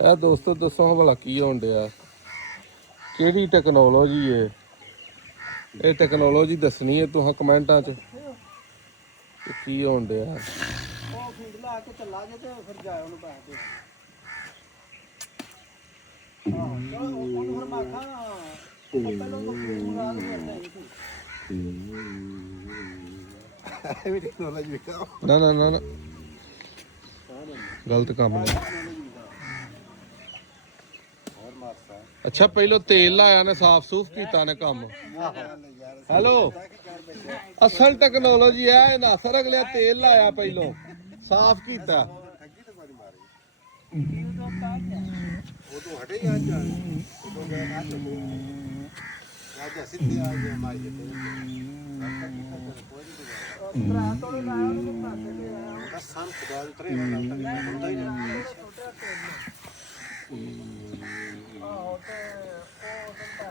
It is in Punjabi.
ਇਹ ਦੋਸਤੋ ਦੱਸੋ ਭਲਾ ਕੀ ਹੋਣ ਡਿਆ, ਕਿਹੜੀ ਟੈਕਨੋਲੋਜੀ ਏ ਇਹ ਟੈਕਨੋਲੋਜੀ ਦੱਸਣੀ ਹੈ ਤੁਸੀਂ ਕਮੈਂਟਾਂ 'ਚ ਕੀ ਹੋਣ ਡਿਆ। ਉਹ ਫੀਡ ਲਾ ਕੇ ਚੱਲਾ ਜੇ ਤੇ ਫਿਰ ਜਾਏ ਉਹਨੂੰ ਪੈਸੇ ਦੇ। ਹਾਂ ਚਲੋ ਉਹਨੂੰ ਫਿਰ ਮਾਖਾਂ ਪਹਿਲਾਂ ਤੋਂ ਪੂਰਾ ਨਹੀਂ ਹੁੰਦਾ ਇਹ ਵੀ ਟੈਕਨੋਲੋਜੀ ਵਿਖਾਓ। ਨਾ ਨਾ ਨਾ ਨਾ ਗਲਤ ਕੰਮ ਨਹੀਂ। ਅੱਛਾ ਪਹਿਲੋਂ ਤੇਲ ਲਾਇਆ ਨੇ ਸਾਫ ਸੂਫ ਕੀਤਾ ਨੇ ਕੰਮ। ਹੈਲੋ ਅਸਲ ਟੈਕਨੋਲੋਜੀ ਹੈ ਇਹ ਨਾ ਸਰ ਅਗਲਿਆ ਤੇਲ ਲਾਇਆ ਪਹਿਲੋਂ ਸਾਫ ਕੀਤਾ। ਉਦੋਂ ਹਟੇ ਹੀ ਅੱਜ ਉਦੋਂ ਗਿਆ ਨਾ ਚੱਲੋ ਅੱਜ ਸਿੱਧੀ ਆ ਗਈ ਮਾਈ ਤੇ ਭਰਾ ਤੋਂ ਲਾਇਆ ਉਹਨੂੰ ਪਾਸੇ ਤੇ ਆਇਆ ਬਸ ਸਾਨ ਖੁਦਾ ਦੇ ਤਰੇ ਨਾਲ ਤਾਂ ਹੁੰਦਾ ਹੀ ਨਹੀਂ ਆਹੋ ਤੇ ਉਹ ਤਾਂ